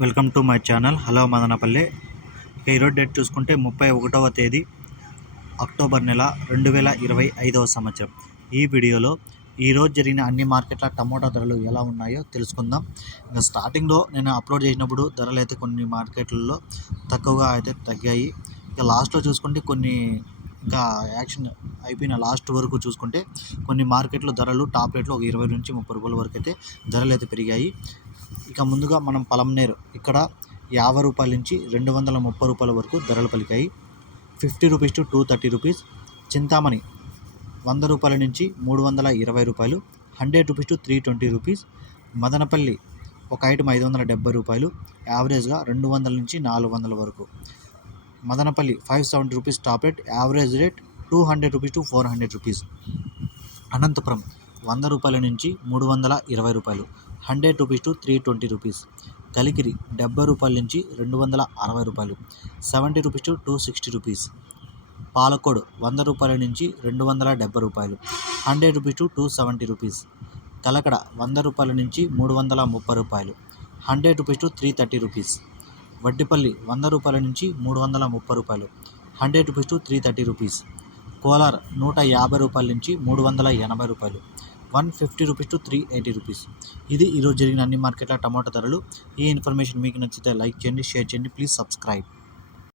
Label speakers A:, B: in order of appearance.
A: Welcome to my channel. Hello Madanapalle. ఇక ఈరోజు date చూసుకుంటే ముప్పై ఒకటవ తేదీ అక్టోబర్ నెల రెండు వేల ఇరవై ఐదవ సంవత్సరం. ఈ వీడియోలో ఈరోజు జరిగిన అన్ని మార్కెట్ల టమోటా ధరలు ఎలా ఉన్నాయో తెలుసుకుందాం. ఇంకా స్టార్టింగ్లో నేను అప్లోడ్ చేసినప్పుడు ధరలు అయితే కొన్ని మార్కెట్లలో తక్కువగా అయితే తగ్గాయి. ఇక లాస్ట్లో చూసుకుంటే కొన్ని ఇంకా యాక్షన్ అయిపోయిన లాస్ట్ వరకు చూసుకుంటే కొన్ని మార్కెట్లో ధరలు టాప్ రేట్లు ఒక ఇరవై నుంచి ముప్పై రూపాయల వరకు అయితే ధరలు అయితే పెరిగాయి. ఇక ముందుగా మనం పలంనేరు ఇక్కడ యాభై రూపాయల నుంచి రెండు వందల ముప్పై రూపాయల వరకు ధరలు పలికాయి. Fifty rupees to two thirty rupees. Chintamani వంద రూపాయల నుంచి మూడు వందల ఇరవై రూపాయలు. Hundred rupees to three twenty rupees. Madanapalle ఒక ఐటమ్ ఐదు వందల డెబ్బై రూపాయలు. యావరేజ్గా రెండు వందల నుంచి నాలుగు వందల వరకు. Madanapalle five seventy rupees top rate. Average rate two hundred rupees to four hundred rupees. Anantapur వంద రూపాయల నుంచి మూడు వందల ఇరవై రూపాయలు. Hundred rupees to three twenty rupees. Kalikiri డెబ్బై రూపాయల నుంచి రెండు వందల అరవై రూపాయలు. Seventy rupees to two sixty rupees. Palakode వంద రూపాయల నుంచి రెండు వందల డెబ్బై రూపాయలు. Hundred rupees to two seventy rupees. Kalakada వంద రూపాయల నుంచి మూడు వందల ముప్పై రూపాయలు. Hundred rupees to three thirty rupees. Vaddipalli వంద రూపాయల నుంచి మూడు వందల ముప్పై రూపాయలు. Hundred rupees to three thirty rupees. Kolar నూట యాభై రూపాయల నుంచి మూడు వందల ఎనభై రూపాయలు. One fifty rupees to three eighty rupees. ఇది ఈరోజు జరిగిన అన్ని మార్కెట్ల టమాటా ధరలు. ఈ ఇన్ఫర్మేషన్ మీకు నచ్చితే లైక్ చేయండి షేర్ చేయండి ప్లీజ్ సబ్స్క్రైబ్.